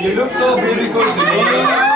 You look so beautiful today.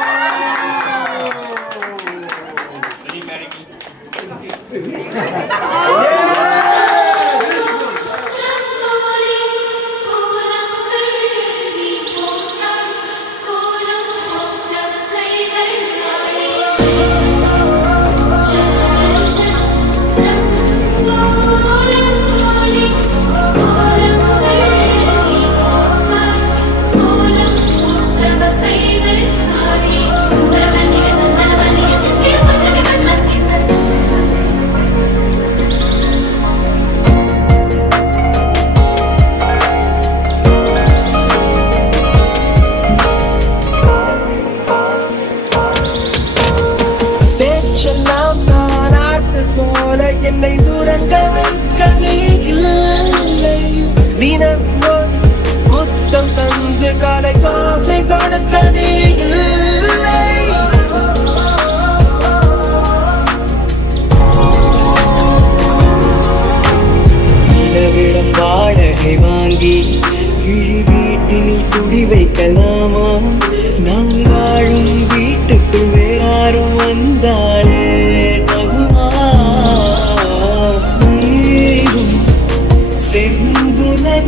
என்னை தூரங்க வைக்க நீ இல்லை தினம் புத்தம் தந்து காலை காசை கொடுக்க நீ இல்லை நிலவிடம் வாடகை வாங்கி விழி வீட்டினில் குடி வைக்கலாமா நாம் வாழும் வீட்டுக்குள் வேறாரும் வந்தாளே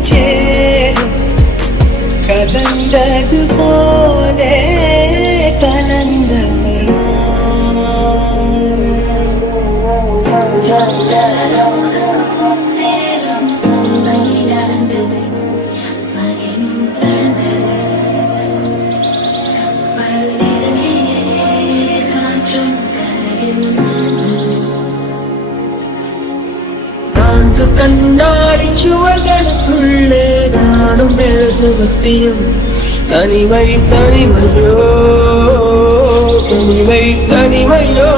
சேரும் கலந்தது போலே கலந்த கண்ணாடி சுவர்களுக்குள்ளே நானும் எழுதுவத்தியும் தனிமை தனிமையோ தனிமை தனிமையோ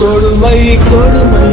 கொடுமை கொடுமை